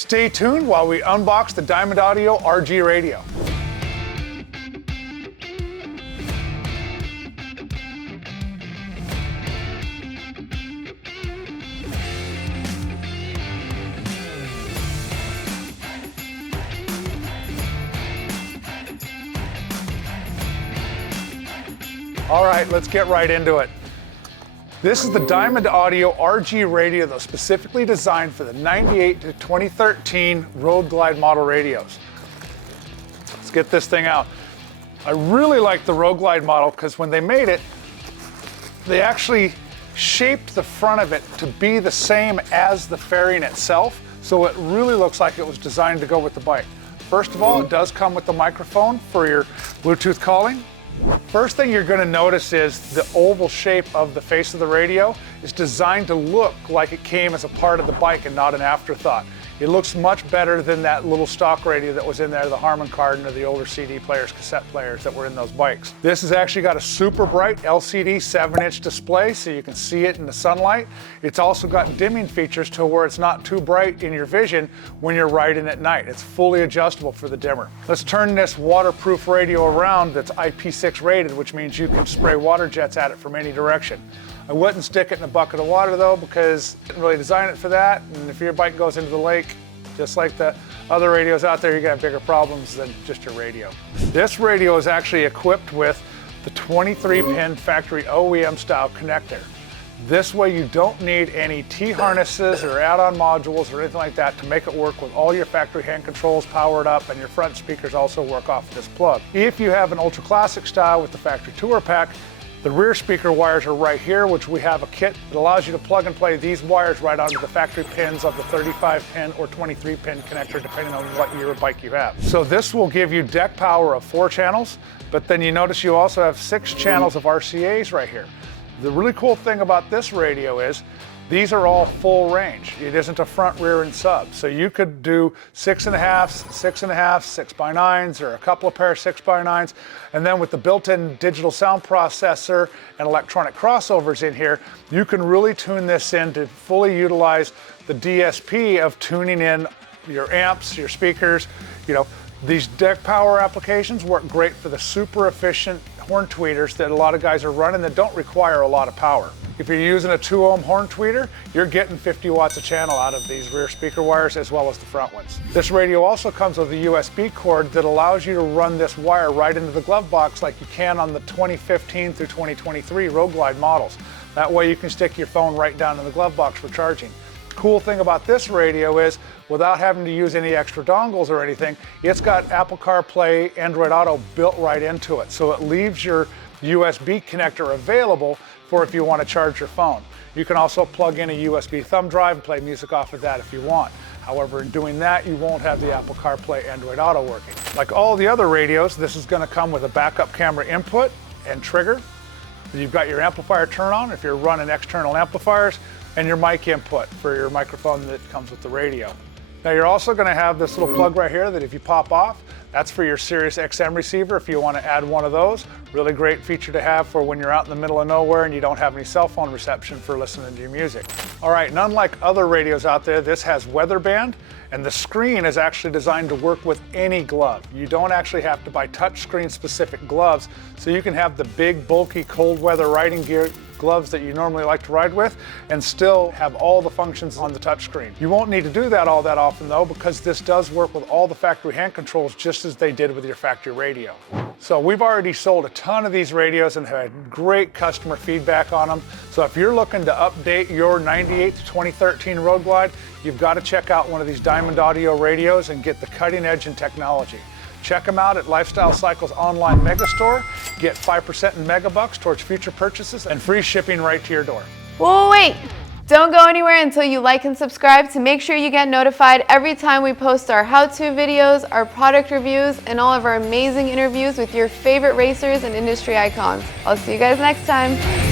Stay tuned while we unbox the Diamond Audio RG radio. All right, let's get right into it. This is the Diamond Audio RG radio that was specifically designed for the 98 to 2013 Road Glide model radios. Let's get this thing out. I really like the Road Glide model because when they made it, they actually shaped the front of it to be the same as the fairing itself, so it really looks like it was designed to go with the bike. First of all, it does come with the microphone for your Bluetooth calling. First thing you're going to notice is the oval shape of the face of the radio is designed to look like it came as a part of the bike and not an afterthought. It looks much better than that little stock radio that was in there, the Harman Kardon or the older CD players, cassette players that were in those bikes. This has actually got a super bright LCD 7-inch display so you can see it in the sunlight. It's also got dimming features to where it's not too bright in your vision when you're riding at night. It's fully adjustable for the dimmer. Let's turn this waterproof radio around that's IP6 rated, which means you can spray water jets at it from any direction. I wouldn't stick it in a bucket of water though, because I didn't really design it for that. And if your bike goes into the lake, just like the other radios out there, you're gonna have bigger problems than just your radio. This radio is actually equipped with the 23-pin factory OEM style connector. This way you don't need any T-harnesses or add-on modules or anything like that to make it work with all your factory hand controls powered up, and your front speakers also work off of this plug. If you have an ultra classic style with the factory tour pack, the rear speaker wires are right here, which we have a kit that allows you to plug and play these wires right onto the factory pins of the 35-pin or 23-pin connector, depending on what your bike you have. So this will give you deck power of 4 channels, but then you notice you also have 6 channels of RCAs right here. The really cool thing about this radio is these are all full range. It isn't a front, rear, and sub. So you could do 6.5s, 6.5s, 6x9s, or a couple of pair of 6x9s. And then with the built-in digital sound processor and electronic crossovers in here, you can really tune this in to fully utilize the DSP of tuning in your amps, your speakers. You know, these deck power applications work great for the super efficient horn tweeters that a lot of guys are running that don't require a lot of power. If you're using a 2-ohm horn tweeter, you're getting 50 watts a channel out of these rear speaker wires as well as the front ones. This radio also comes with a USB cord that allows you to run this wire right into the glove box like you can on the 2015 through 2023 Road Glide models. That way you can stick your phone right down in the glove box for charging. Cool thing about this radio is, without having to use any extra dongles or anything, it's got Apple CarPlay, Android Auto built right into it. So it leaves your USB connector available for if you want to charge your phone. You can also plug in a USB thumb drive and play music off of that if you want. However, in doing that, you won't have the Apple CarPlay, Android Auto working. Like all the other radios, this is going to come with a backup camera input and trigger. You've got your amplifier turn on if you're running external amplifiers, and your mic input for your microphone that comes with the radio. Now you're also going to have this little plug right here that if you pop off, that's for your Sirius XM receiver if you want to add one of those. Really great feature to have for when you're out in the middle of nowhere and you don't have any cell phone reception for listening to your music. All right, and unlike other radios out there, this has weather band, and the screen is actually designed to work with any glove. You don't actually have to buy touchscreen specific gloves, so you can have the big bulky cold weather riding gear gloves that you normally like to ride with and still have all the functions on the touchscreen. You won't need to do that all that often though, because this does work with all the factory hand controls just as they did with your factory radio. So we've already sold a ton of these radios and had great customer feedback on them. So if you're looking to update your 98 to 2013 Road Glide, you've got to check out one of these Diamond Audio radios and get the cutting edge in technology. Check them out at Lifestyle Cycles online megastore. Get 5% in megabucks towards future purchases and free shipping right to your door. Whoa, wait! Don't go anywhere until you like and subscribe to make sure you get notified every time we post our how-to videos, our product reviews, and all of our amazing interviews with your favorite racers and industry icons. I'll see you guys next time.